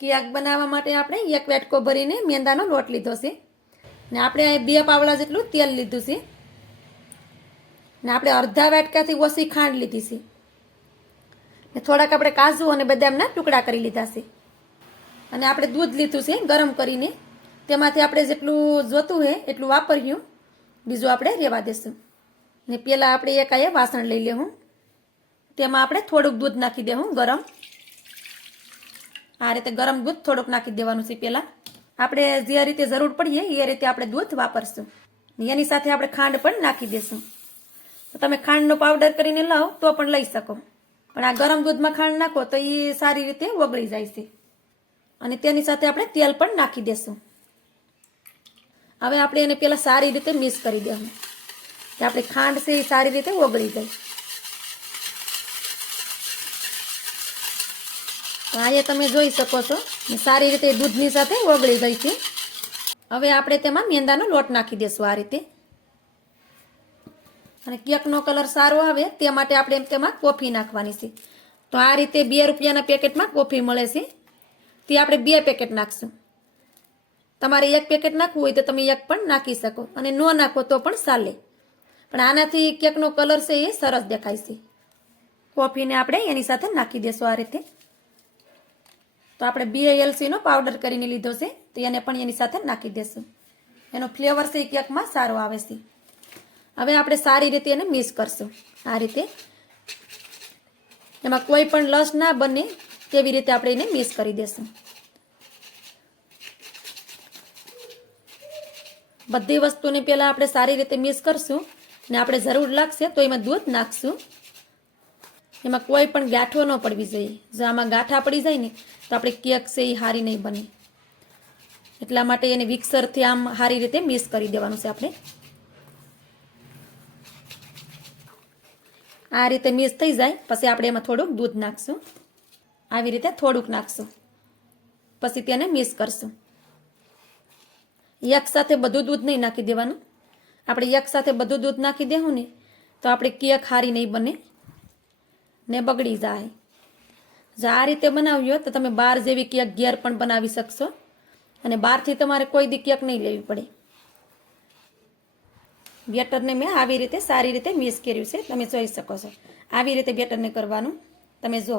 Cake બનાવવા માટે આપણે એક વાટકો ભરીને મેંદાનો લોટ લીધો છે ને આપણે 2 પાવડા જેટલું તેલ લીધું છે ને આપણે અડધા વાટકાથી ઓછી ખાંડ લીધી છે ને થોડાક આપણે કાજુ અને બદામના ટુકડા કરી લીધા છે અને આપણે દૂધ લીધું છે ગરમ કરીને તેમાંથી આપણે જેટલું જોતું હોય એટલું વાપર્યું, બીજું આપણે રહેવા દેશું ને પહેલાં આપણે એક આ વાસણ લઈ લેવું, તેમાં આપણે થોડુંક દૂધ નાખી દેવું ગરમ. આ રીતે ગરમ દૂધ થોડુંક નાખી દેવાનું છે. પહેલાં આપણે જે રીતે જરૂર પડીએ એ રીતે આપણે દૂધ વાપરશું. એની સાથે આપણે ખાંડ પણ નાખી દેશું. તો તમે ખાંડનો પાવડર કરીને લાવો તો પણ લઈ શકો, પણ આ ગરમ દૂધમાં ખાંડ નાખો તો એ સારી રીતે ઓગળી જાય છે. અને તેની સાથે આપણે તેલ પણ નાખી દેશું. હવે આપણે એને પહેલાં સારી રીતે મિક્સ કરી દેવું કે આપણી ખાંડ છે એ સારી રીતે ઓગળી જાય. તો અહીંયા તમે જોઈ શકો છો સારી રીતે દૂધની સાથે ઓગળી ગઈ છે. હવે આપણે તેમાં મેંદાનો લોટ નાખી દેશું આ રીતે. અને કેકનો કલર સારો આવે તે માટે આપણે તેમાં કોફી નાખવાની છે. તો આ રીતે 2 રૂપિયાના પેકેટમાં કોફી મળે છે, તે આપણે 2 પેકેટ નાખશું. તમારે 1 પેકેટ નાખવું હોય તો તમે 1 પણ નાખી શકો અને ન નાખો તો પણ ચાલે, પણ આનાથી કેકનો કલર છે એ સરસ દેખાય છે. કોફીને આપણે એની સાથે નાખી દેશું આ રીતે. તો આપણે 2 એલચીનો પાવડર કરીને લીધો છે તો એને પણ એની સાથે નાખી દેશું. એનો ફ્લેવર છે એ કેકમાં સારો આવે છે. હવે આપણે સારી રીતે એને મિક્સ કરશું આ રીતે. એમાં કોઈ પણ લસ ના બને તેવી રીતે આપણે એને મિક્સ કરી દેશું. બધી વસ્તુને પહેલાં આપણે સારી રીતે મિક્સ કરશું ને આપણે જરૂર લાગશે તો એમાં દૂધ નાખશું. એમાં કોઈ પણ ગાંઠો ન પડવી જોઈએ. જો આમાં ગાંઠા પડી જાય ને તો આપણે કેક છે એ સારી નહીં બને. એટલા માટે એને મિક્સરથી આમ સારી રીતે મિક્સ કરી દેવાનું છે આપણે. આ રીતે મિક્સ થઈ જાય પછી આપણે એમાં થોડુંક દૂધ નાખશું. આવી રીતે થોડુંક નાખશું, પછી તેને મિક્સ કરશું. એક સાથે બધું દૂધ નહીં નાખી દેવાનું. આપણે એક સાથે બધું દૂધ નાખી દેવું ને તો આપણે કેક સારી નહીં બને ને બગડી જાય. જો આ રીતે બનાવ્યો તો તમે બહાર જેવી કેક ઘેર પણ બનાવી શકશો અને બહારથી તમારે કોઈ દી કેક નહીં લેવી પડે. બેટરને મેં આવી રીતે સારી રીતે મિક્સ કર્યું છે, તમે જોઈ શકો છો. આવી રીતે બેટરને કરવાનું. તમે જો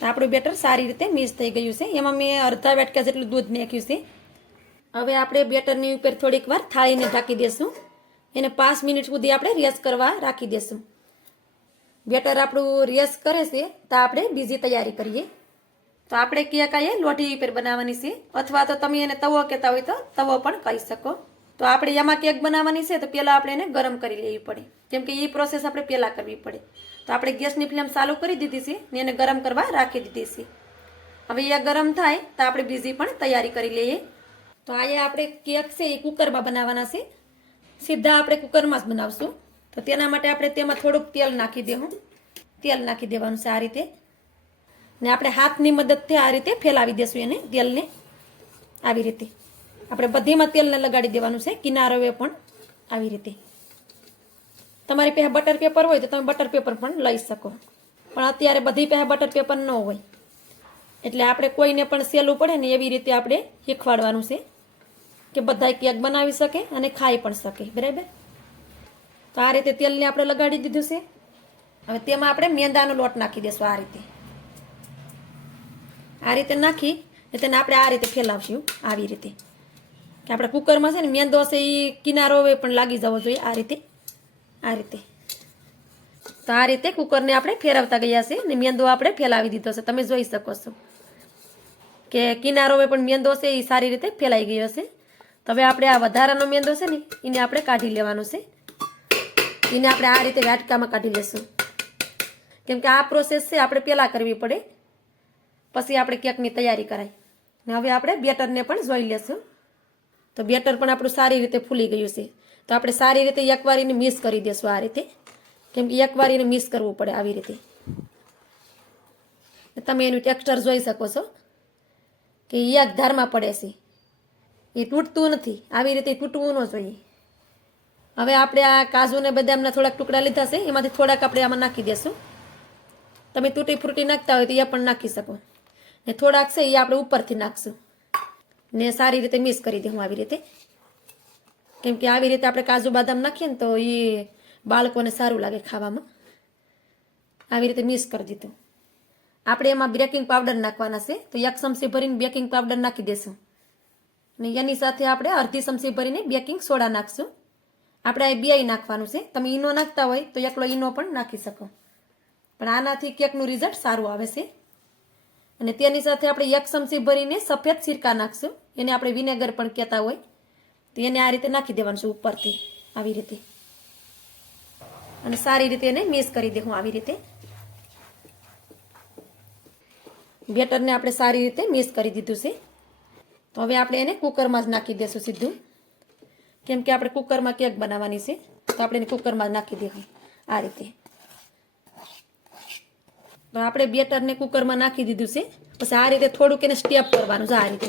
આપણું બેટર સારી રીતે મિક્સ થઈ ગયું છે. એમાં મેં અડધા વાટકા જેટલું દૂધ નાખ્યું છે. હવે આપણે બેટરની ઉપર થોડીક વાર થાળીને ઢાંકી દેશું. એને 5 મિનિટ સુધી આપણે રેસ્ટ કરવા રાખી દેશું. બેટર આપણું રેસ્ટ કરે છે તો આપણે બીજી તૈયારી કરીએ. તો આપણે કેક આ લોઢી ઉપર બનાવવાની છે, અથવા તો તમે એને તવો કહેતા હોય તો તવો પણ કહી શકો. તો આપણે એમાં કેક બનાવવાની છે તો પહેલાં આપણે એને ગરમ કરી લેવી પડે, કેમ કે એ પ્રોસેસ આપણે પહેલાં કરવી પડે. તો આપણે ગેસની ફ્લેમ ચાલુ કરી દીધી છે ને એને ગરમ કરવા રાખી દીધી છે. હવે એ ગરમ થાય તો આપણે બીજી પણ તૈયારી કરી લઈએ. તો અહીંયા આપણે કેક છે એ કુકરમાં બનાવવાના છે. સીધા આપણે કુકરમાં જ બનાવશું. તો તેના માટે આપણે તેમાં થોડુંક તેલ નાખી દેવું. તેલ નાખી દેવાનું છે આ રીતે ને આપણે હાથની મદદથી આ રીતે ફેલાવી દેશું એને તેલને. આવી રીતે આપણે બધીમાં તેલને લગાડી દેવાનું છે, કિનારોએ પણ આવી રીતે. તમારી પાસે બટર પેપર હોય તો તમે બટર પેપર પણ લઈ શકો, પણ અત્યારે બધી પાસે બટર પેપર ન હોય એટલે આપણે કોઈને પણ સહેલું પડે ને એવી રીતે આપણે શીખવાડવાનું છે કે બધા કેક બનાવી શકે અને ખાઈ પણ શકે. બરાબર. તો આ રીતે તેલને આપણે લગાડી દીધું છે. હવે તેમાં આપણે મેંદાનો લોટ નાખી દઈશું આ રીતે. આ રીતે નાખી તેને આપણે આ રીતે ફેલાવશું આવી રીતે કે આપણે કુકરમાં છે ને મેંદો છે એ કિનારો પણ લાગી જવો જોઈએ આ રીતે. આ રીતે તો આ રીતે કુકરને આપણે ફેરવતા ગયા છે ને મેંદો આપણે ફેલાવી દીધો છે. તમે જોઈ શકો છો કે કિનારો પણ મેંદો છે એ સારી રીતે ફેલાઈ ગયો છે. તો હવે આપણે આ વધારાનો મેંદો છે ને એને આપણે કાઢી લેવાનો છે. એને આપણે આ રીતે વાટકામાં કાઢી લેશું, કેમ કે આ પ્રોસેસ છે આપણે પહેલાં કરવી પડે, પછી આપણે કેકની તૈયારી કરાય. ને હવે આપણે બેટરને પણ જોઈ લેશું. તો બેટર પણ આપણું સારી રીતે ફૂલી ગયું છે. તો આપણે સારી રીતે એકવાર એને મિક્સ કરી દેશું આ રીતે, કેમ કે એકવાર એને મિક્સ કરવું પડે આવી રીતે. તમે એનું ટેક્સચર જોઈ શકો છો કે એક ધારમાં પડે છે, એ તૂટતું નથી. આવી રીતે તૂટવું ન જોઈએ. હવે આપણે આ કાજુ ને બદામના થોડાક ટુકડા લીધા છે, એમાંથી થોડાક આપણે આમાં નાખી દેશું. તમે તૂટી ફ્રૂટી નાખતા હોય તો એ પણ નાખી શકો. ને થોડાક છે એ આપણે ઉપરથી નાખશું ને સારી રીતે મિક્સ કરી દઉં આવી રીતે, કેમ કે આવી રીતે આપણે કાજુ બદામ નાખીએ ને તો એ બાળકોને સારું લાગે ખાવામાં. આવી રીતે મિક્સ કરી દીધું. આપણે એમાં બેકિંગ પાવડર નાખવાના છે, તો 1 ચમચી ભરીને બેકિંગ પાવડર નાખી દેશું ને એની સાથે આપણે અડધી ચમચી ભરીને બેકિંગ સોડા નાખશું. આપણે આ બેય નાખવાનું છે. તમે ઈનો નાખતા હોય તો એકલો ઈનો પણ નાખી શકો, પણ આનાથી કેકનું રિઝલ્ટ સારું આવે છે. અને તેની સાથે આપણે 1 ચમચી ભરીને સફેદ સિરકા નાખશું, એને આપણે વિનેગર પણ કહેતા હોય, તો એને આ રીતે નાખી દેવાનું છે ઉપરથી આવી રીતે, અને સારી રીતે એને મિક્સ કરી દેવું. આવી રીતે બેટરને આપણે સારી રીતે મિક્સ કરી દીધું છે. તો હવે આપણે એને કુકરમાં જ નાખી દઈશું સીધું, કેમ કે આપણે કુકરમાં કેક બનાવવાની છે, તો આપણે એને કુકરમાં જ નાખી દેવું આ રીતે. તો આપણે બેટરને કુકરમાં નાખી દીધું છે. પછી આ રીતે થોડુંક એને સ્ટેપ કરવાનું છે આ રીતે,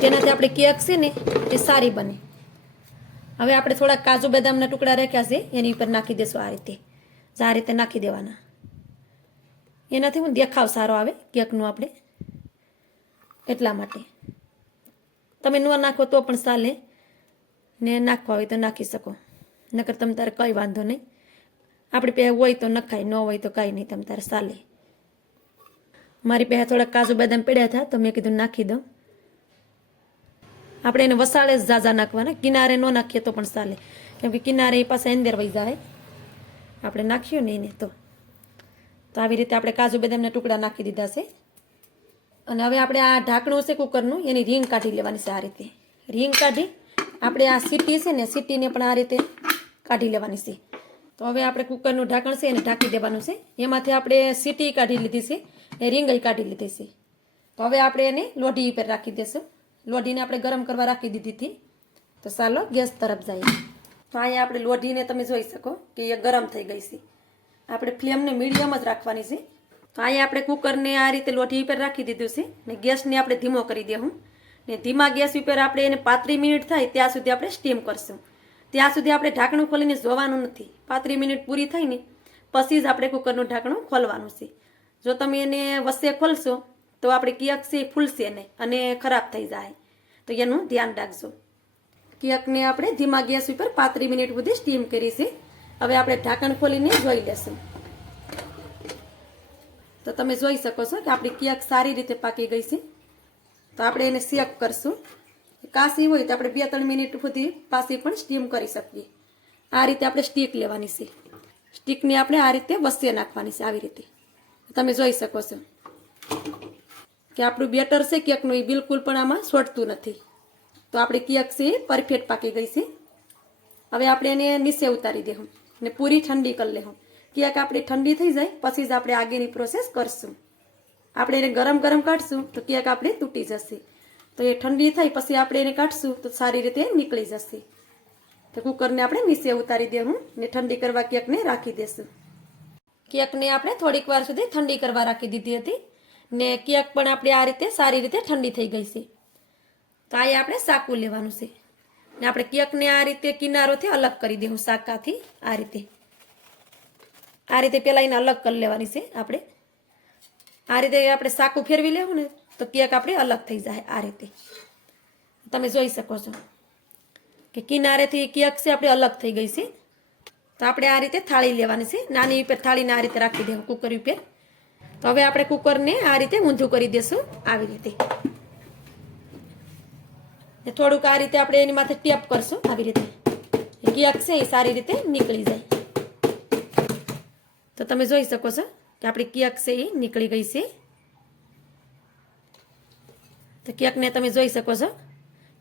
તેનાથી આપણે કેક છે ને એ સારી બને. હવે આપણે થોડાક કાજુ બદામના ટુકડા રાખ્યા છે એની ઉપર નાખી દેશું આ રીતે. આ રીતે નાખી દેવાના, એનાથી હું દેખાવ સારો આવે કેકનું આપણે, એટલા માટે. તમે ન નાખો તો પણ ચાલે, ને નાખવા હોય તો નાખી શકો, નકર તમ તારે કંઈ વાંધો નહીં. આપણી પાસે હોય તો નખાય, ન હોય તો કાંઈ નહીં, તમ તારે ચાલે. મારી પાસે થોડાક કાજુ બદામ પડ્યા હતા તો મેં કીધું નાખી દઉં. આપણે એને વસાળે જ ઝાઝા નાખવાના, કિનારે ન નાખીએ તો પણ ચાલે, કેમ કે કિનારે એ પાસે અંદર વહી જાય આપણે નાખ્યું ને એને. તો આવી રીતે આપણે કાજુ બદામના ટુકડા નાખી દીધા છે. અને હવે આપણે આ ઢાંકણું છે કુકરનું, એની રીંગ કાઢી લેવાની છે આ રીતે. રીંગ કાઢી આપણે આ સીટી છે ને સીટીને પણ આ રીતે કાઢી લેવાની છે. તો હવે આપણે કુકરનું ઢાંકણ છે એને ઢાંકી દેવાનું છે. એમાંથી આપણે સીટી કાઢી લીધી છે ને રીંગ કાઢી લીધી છે. તો હવે આપણે એને લોઢી ઉપર રાખી દઈશું. લોઢીને આપણે ગરમ કરવા રાખી દીધી હતી, તો ચાલો ગેસ તરફ જાય. તો અહીંયા આપણે લોઢીને તમે જોઈ શકો કે એ ગરમ થઈ ગઈ છે. આપણે ફ્લેમને મીડિયમ જ રાખવાની છે. તો અહીંયા આપણે કુકરને આ રીતે લોઢી ઉપર રાખી દીધું છે ને ગેસને આપણે ધીમો કરી દેવું ને ધીમા ગેસ ઉપર આપણે એને 35 મિનિટ થાય ત્યાં સુધી આપણે સ્ટીમ કરશું. ત્યાં સુધી આપણે ઢાંકણું ખોલીને જોવાનું નથી. 35 મિનિટ પૂરી થઈને પછી જ આપણે કુકરનું ઢાંકણું ખોલવાનું છે. જો તમે એને વચ્ચે ખોલશો તો આપણે કેક છે ફૂલશે નહીં અને ખરાબ થઈ જાય, તો એનું ધ્યાન રાખજો. કેકને આપણે ધીમા ગેસ ઉપર 35 મિનિટ સુધી સ્ટીમ કરી છે. હવે આપણે ઢાંકણ ખોલીને જોઈ લેશું. તો તમે જોઈ શકો છો કે આપણી કેક સારી રીતે પાકી ગઈ છે. તો આપણે એને શેક કરશું. કાશી હોય તો આપણે 2-3 મિનિટ સુધી પાછી પણ સ્ટીમ કરી શકીએ. આ રીતે આપણે સ્ટીક લેવાની છે. સ્ટીકને આપણે આ રીતે વચ્ચે નાખવાની છે આવી રીતે. તમે જોઈ શકો છો કે આપણું બેટર છે કેકનું એ બિલકુલ પણ આમાં છોડતું નથી. તો આપણી કેક છે એ પરફેક્ટ પાકી ગઈ છે. હવે આપણે એને નીચે ઉતારી દેવું ને પૂરી ઠંડી કરી લેવું. કેક આપણી ઠંડી થઈ જાય પછી જ આપણે આગળની પ્રોસેસ કરશું. આપણે એને ગરમ ગરમ કાઢશું તો કેક આપણે તૂટી જશે. તો એ ઠંડી થાય પછી આપણે એને કાઢશું તો સારી રીતે નીકળી જશે. તો કુકરને આપણે નીચે ઉતારી દેવું ને ઠંડી કરવા કેકને રાખી દેશું. કેકને આપણે થોડીક વાર સુધી ઠંડી કરવા રાખી દીધી હતી ને કેક પણ આપણે આ રીતે સારી રીતે ઠંડી થઈ ગઈ છે. તો આ આપણે સાકુ લેવાનું છે ને આપણે કેકને આ રીતે કિનારોથી અલગ કરી દેવું સાકાથી. આ રીતે પહેલાં એને અલગ કરી લેવાની છે આપણે. આ રીતે આપણે સાકું ફેરવી લેવું ને તો કેક આપણે અલગ થઈ જાય આ રીતે. તમે જોઈ શકો છો કે કિનારેથી કેક છે આપણે અલગ થઈ ગઈ છે. તો આપણે આ રીતે થાળી લેવાની છે, નાની ઉપર થાળીને આ રીતે રાખી દેવું કુકર ઉપર. તો હવે આપણે કુકરને આ રીતે ઊંધું કરી દેશું આવી રીતે. થોડુંક આ રીતે આપણે એની માથે ટેપ કરશું આવી રીતે. કેક છે એ સારી રીતે નીકળી જાય. તો તમે જોઈ શકો છો કે આપણી કેક છે એ નીકળી ગઈ છે. તો કેકને તમે જોઈ શકો છો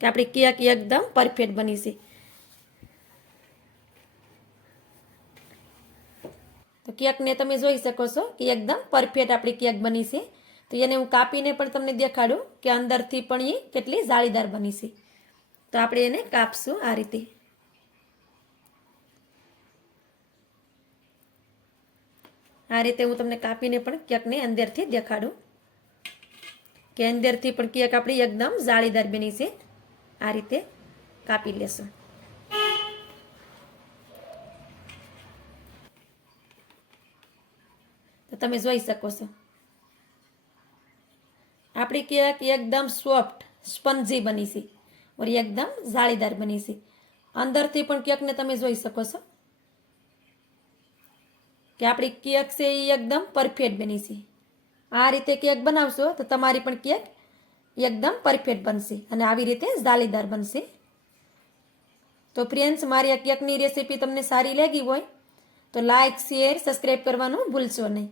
કે આપણી કેક એકદમ પરફેક્ટ બની છે. તો કેકને તમે જોઈ શકો છો કે એકદમ પરફેક્ટ આપણી કેક બની છે. તો એને હું કાપીને પણ તમને દેખાડું કે અંદરથી પણ એ કેટલી જાળીદાર બની છે. તો આપણે એને કાપશું આ રીતે. આ રીતે હું તમને કાપીને પણ કેકને અંદરથી દેખાડું કે અંદરથી પણ કેક આપણી એકદમ જાળીદાર બની છે. આ રીતે કાપી લેશું. તો તમે જોઈ શકો છો આપણી કેક એકદમ સોફ્ટ સ્પંજી બની છે और એકદમ જાળીદાર બની છે. અંદરથી પણ કેકને તમે જોઈ શકો છો કે આપણી કેક છે એ એકદમ પરફેક્ટ બની છે. આ રીતે કેક બનાવશો તો તમારી પણ કેક એકદમ પરફેક્ટ બનશે અને આવી રીતે જાળીદાર બનશે. તો ફ્રેન્ડ્સ, મારી આ કેકની રેસીપી તમને સારી લાગી હોય તો લાઇક, શેર, સબસ્ક્રાઈબ કરવાનું ભૂલશો નહીં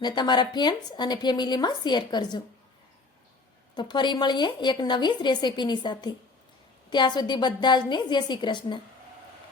અને તમારા ફ્રેન્ડ્સ અને ફેમિલીમાં શેર કરજો. તો ફરી મળીએ એક નવી જ રેસીપીની સાથે. ત્યાં સુધી બધા જને જય શ્રી કૃષ્ણ.